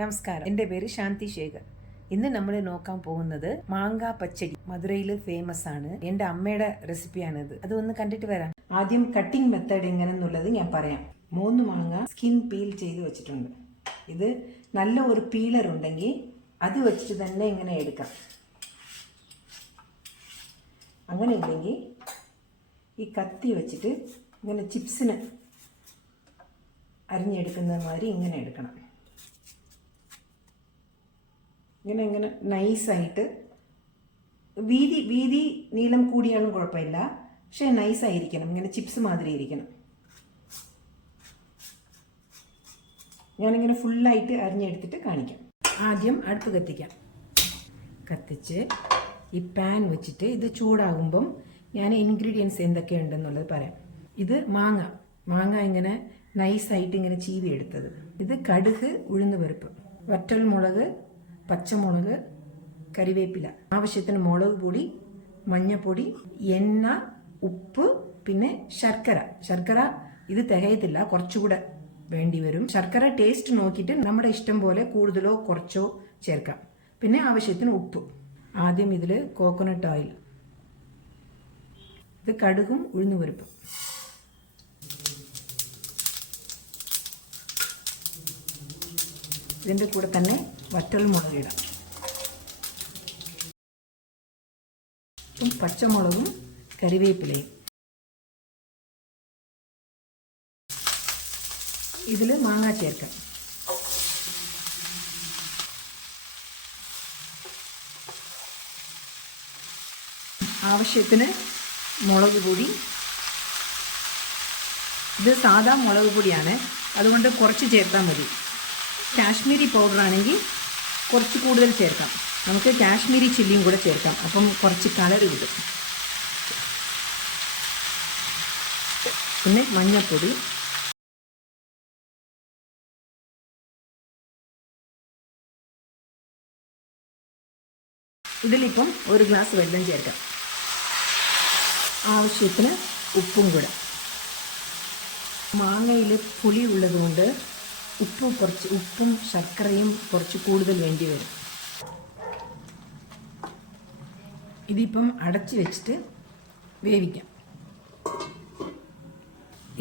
നമസ്കാരം, എൻ്റെ പേര് ശാന്തി ശേഖർ. ഇന്ന് നമ്മൾ നോക്കാൻ പോകുന്നത് മാങ്ങ പച്ചടി. മധുരയിൽ ഫേമസ് ആണ്. എൻ്റെ അമ്മയുടെ റെസിപ്പിയാണിത്. അതൊന്ന് കണ്ടിട്ട് വരാം. ആദ്യം കട്ടിംഗ് മെത്തേഡ് എങ്ങനെയെന്നുള്ളത് ഞാൻ പറയാം. 3 മാങ്ങ സ്കിൻ പീൽ ചെയ്ത് വെച്ചിട്ടുണ്ട്. ഇത് നല്ല ഒരു പീലർ ഉണ്ടെങ്കിൽ അത് വെച്ചിട്ട് തന്നെ ഇങ്ങനെ എടുക്കാം. അങ്ങനെ ഇല്ലെങ്കിൽ ഈ കത്തി വെച്ചിട്ട് ഇങ്ങനെ ചിപ്സിന് അരിഞ്ഞെടുക്കുന്ന മാതിരി ഇങ്ങനെ എടുക്കണം. ഇങ്ങനെ നൈസായിട്ട് വീതി നീളം കൂടിയാലും കുഴപ്പമില്ല, പക്ഷേ നൈസായിരിക്കണം. ഇങ്ങനെ ചിപ്സ് മാതിരി ഇരിക്കണം. ഞാനിങ്ങനെ ഫുള്ളായിട്ട് അരിഞ്ഞെടുത്തിട്ട് കാണിക്കാം. ആദ്യം അടുപ്പ് കത്തിച്ച് ഈ പാൻ വെച്ചിട്ട് ഇത് ചൂടാകുമ്പം ഞാൻ ഇൻഗ്രീഡിയൻസ് എന്തൊക്കെയുണ്ടെന്നുള്ളത് പറയാം. ഇത് മാങ്ങ ഇങ്ങനെ നൈസായിട്ട് ഇങ്ങനെ ചീവി എടുത്തത്. ഇത് കടുക്, ഉഴുന്നുപരിപ്പ്, വറ്റൽമുളക്, പച്ചമുളക്, കരിവേപ്പില, ആവശ്യത്തിന് മുളക് പൊടി, മഞ്ഞപ്പൊടി, എണ്ണ, ഉപ്പ്, പിന്നെ ശർക്കര ഇത് തികയത്തില്ല, കുറച്ചുകൂടെ വേണ്ടി വരും. ശർക്കര ടേസ്റ്റ് നോക്കിയിട്ട് നമ്മുടെ ഇഷ്ടം പോലെ കൂടുതലോ കുറച്ചോ ചേർക്കാം. പിന്നെ ആവശ്യത്തിന് ഉപ്പ്. ആദ്യം ഇതിൽ കോക്കനട്ട് ഓയിൽ, ഇത് കടുകും ഉഴുന്നുപരിപ്പും, ഇതിൻ്റെ കൂടെ തന്നെ വറ്റൽമുളക് ഇടാം. പച്ചമുളകും കരിവേപ്പിലയും. ഇതിൽ മാങ്ങ ചേർക്കാം. ആവശ്യത്തിന് മുളക് പൊടി. ഇത് സാധാ മുളക് പൊടിയാണ്, അതുകൊണ്ട് കുറച്ച് ചേർത്താൽ മതി. കാശ്മീരി പൗഡർ ആണെങ്കിൽ കുറച്ച് കൂടുതൽ ചേർക്കാം. നമുക്ക് കാശ്മീരി ചില്ലിയും കൂടെ ചേർക്കാം, അപ്പം കുറച്ച് കളർ കിട്ടും. പിന്നെ മഞ്ഞൾപ്പൊടി, ഇതിലിപ്പം 1 ഗ്ലാസ് വെള്ളം ചേർക്കാം. ആവശ്യത്തിന് ഉപ്പും കൂടെ. മാങ്ങയിൽ പുളി ഉള്ളതുകൊണ്ട് ഉപ്പും ശർക്കരയും കുറച്ച് കൂടുതൽ വേണ്ടി വരും. ഇതിപ്പം അടച്ച് വെച്ചിട്ട് വേവിക്കാം.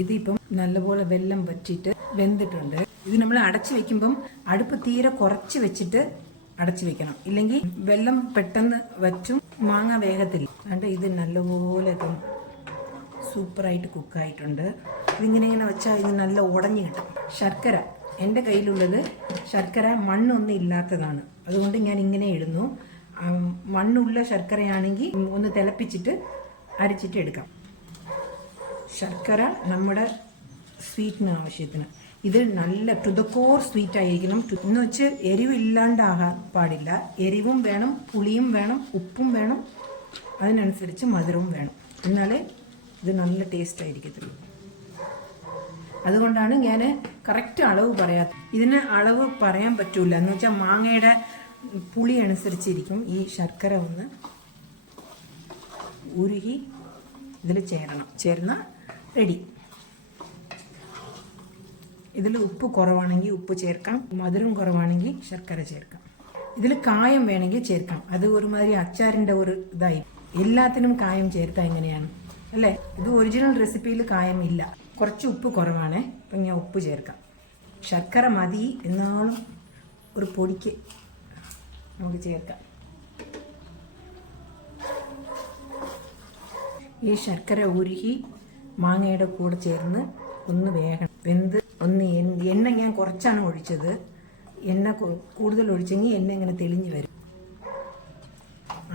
ഇതിപ്പം നല്ലപോലെ വെള്ളം വറ്റിയിട്ട് വെന്തിട്ടുണ്ട്. ഇത് നമ്മൾ അടച്ച് വെക്കുമ്പം അടുപ്പ് തീരെ കുറച്ച് വെച്ചിട്ട് അടച്ച് വെക്കണം, ഇല്ലെങ്കിൽ വെള്ളം പെട്ടെന്ന് വച്ചും മാങ്ങ വേഗത്തില്ല. അതുകൊണ്ട് ഇത് നല്ലപോലെ സൂപ്പറായിട്ട് കുക്കായിട്ടുണ്ട്. ഇതിങ്ങനെ വെച്ചാൽ ഇത് നല്ല ഉടഞ്ഞു കിട്ടും. ശർക്കര എൻ്റെ കയ്യിലുള്ളത് ശർക്കര മണ്ണൊന്നും ഇല്ലാത്തതാണ്, അതുകൊണ്ട് ഞാൻ ഇങ്ങനെ ഇടുന്നു. മണ്ണുള്ള ശർക്കരയാണെങ്കിൽ ഒന്ന് തിളപ്പിച്ചിട്ട് അരച്ചിട്ട് എടുക്കാം. ശർക്കര നമ്മുടെ സ്വീറ്റിന് ആവശ്യത്തിന്. ഇത് നല്ല ടു ദ കോർ സ്വീറ്റ് ആയിരിക്കണം. എന്ന് വെച്ച് എരിവില്ലാണ്ടാകാൻ പാടില്ല. എരിവും വേണം, പുളിയും വേണം, ഉപ്പും വേണം, അതിനനുസരിച്ച് മധുരവും വേണം. എന്നാലേ ഇത് നല്ല ടേസ്റ്റ് ആയിരിക്കത്തുള്ളൂ. അതുകൊണ്ടാണ് ഞാൻ കറക്റ്റ് അളവ് പറയാത്തത്. ഇതിന് അളവ് പറയാൻ പറ്റൂല, എന്ന് വെച്ചാൽ മാങ്ങയുടെ പുളി അനുസരിച്ചിരിക്കും. ഈ ശർക്കര ഒന്ന് ഉരുകി ഇതിൽ ചേർന്ന റെഡി. ഇതിൽ ഉപ്പ് കുറവാണെങ്കിൽ ഉപ്പ് ചേർക്കാം, മധുരം കുറവാണെങ്കിൽ ശർക്കര ചേർക്കാം. ഇതിൽ കായം വേണമെങ്കിൽ ചേർക്കാം. അത് ഒരുമാതിരി അച്ചാറിൻ്റെ ഒരു ഇതായി. എല്ലാത്തിനും കായം ചേർത്താൽ എങ്ങനെയാണ് അല്ലേ? ഇത് ഒറിജിനൽ റെസിപ്പിയിൽ കായം ഇല്ല, കുറച്ച് ഉപ്പ് കുറവാണ്. അപ്പം ഞാൻ ഉപ്പ് ചേർക്കാം. ശർക്കര മതി, എന്നാലും ഒരു പൊടിക്ക് നമുക്ക് ചേർക്കാം. ഈ ശർക്കര ഉരുകി മാങ്ങയുടെ കൂടെ ചേർന്ന് ഒന്ന് വേഗം വെന്ത് എണ്ണ ഞാൻ കുറച്ചാണ് ഒഴിച്ചത്. എണ്ണ കൂടുതൽ ഒഴിച്ചെങ്കിൽ എണ്ണ ഇങ്ങനെ തെളിഞ്ഞ് വരും.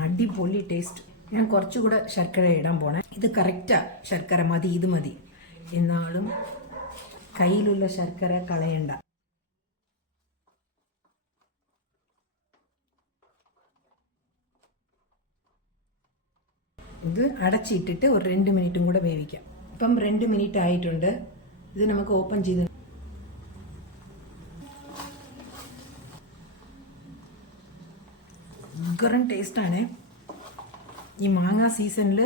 അടിപൊളി ടേസ്റ്റ്. ഞാൻ കുറച്ചുകൂടെ ശർക്കര ഇടാൻ പോണേ. ഇത് കറക്റ്റാ, ശർക്കര മതി, ഇത് മതി. എന്നാലും കയ്യിലുള്ള ശർക്കര കളയണ്ട. ഇത് അടച്ചിട്ടിട്ട് ഒരു 2 മിനിറ്റും കൂടെ വേവിക്കാം. ഇപ്പം 2 മിനിറ്റ് ആയിട്ടുണ്ട്. ഇത് നമുക്ക് ഓപ്പൺ ചെയ്ത് ഉഗ്രൻ ടേസ്റ്റാണ്. ഈ മാങ്ങ സീസണിൽ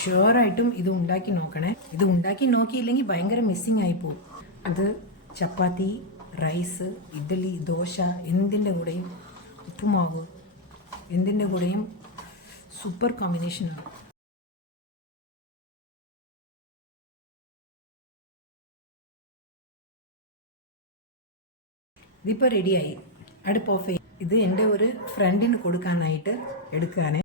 ഷുവറായിട്ടും ഇത് ഉണ്ടാക്കി നോക്കണേ. ഇത് ഉണ്ടാക്കി നോക്കിയില്ലെങ്കിൽ ഭയങ്കര മിസ്സിങ് ആയി പോകും. അത് ചപ്പാത്തി, റൈസ്, ഇഡ്ഡലി, ദോശ, എന്തിൻ്റെ കൂടെയും, ഉപ്പുമാവ്, എന്തിൻ്റെ കൂടെയും സൂപ്പർ കോമ്പിനേഷനാണ്. ഇതിപ്പോൾ റെഡിയായി. അടുപ്പ് ഓഫ് ചെയ്യും. ഇത് എൻ്റെ ഒരു ഫ്രണ്ടിന് കൊടുക്കാനായിട്ട് എടുക്കുകയാണ്.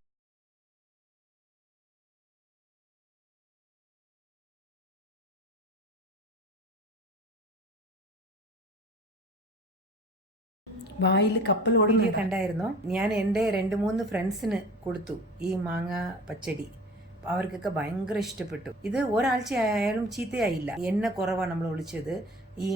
വായിൽ കപ്പൽ ഓടുന്നത് കണ്ടായിരുന്നോ? ഞാൻ എൻ്റെ 2-3 ഫ്രണ്ട്സിന് കൊടുത്തു ഈ മാങ്ങ പച്ചടി. അവർക്കൊക്കെ ഭയങ്കര ഇഷ്ടപ്പെട്ടു. ഇത് ഒരാഴ്ച ആയാലും ചീത്തയായില്ല. എണ്ണ കുറവാണ് നമ്മൾ ഒഴിച്ചത്. ഈ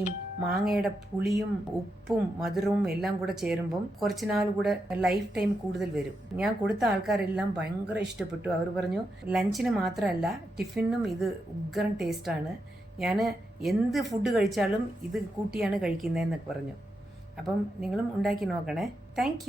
മാങ്ങയുടെ പുളിയും ഉപ്പും മധുരവും എല്ലാം കൂടെ ചേരുമ്പം കുറച്ച് നാൾ കൂടെ ലൈഫ് ടൈം കൂടുതൽ വരും. ഞാൻ കൊടുത്ത ആൾക്കാരെല്ലാം ഭയങ്കര ഇഷ്ടപ്പെട്ടു. അവർ പറഞ്ഞു ലഞ്ചിന് മാത്രമല്ല ടിഫിനും ഇത് ഉഗ്രൻ ടേസ്റ്റാണ്. ഞാൻ എന്ത് ഫുഡ് കഴിച്ചാലും ഇത് കൂട്ടിയാണ് കഴിക്കുന്നതെന്നൊക്കെ പറഞ്ഞു. അപ്പം നിങ്ങളും ഉണ്ടാക്കി നോക്കണേ. താങ്ക്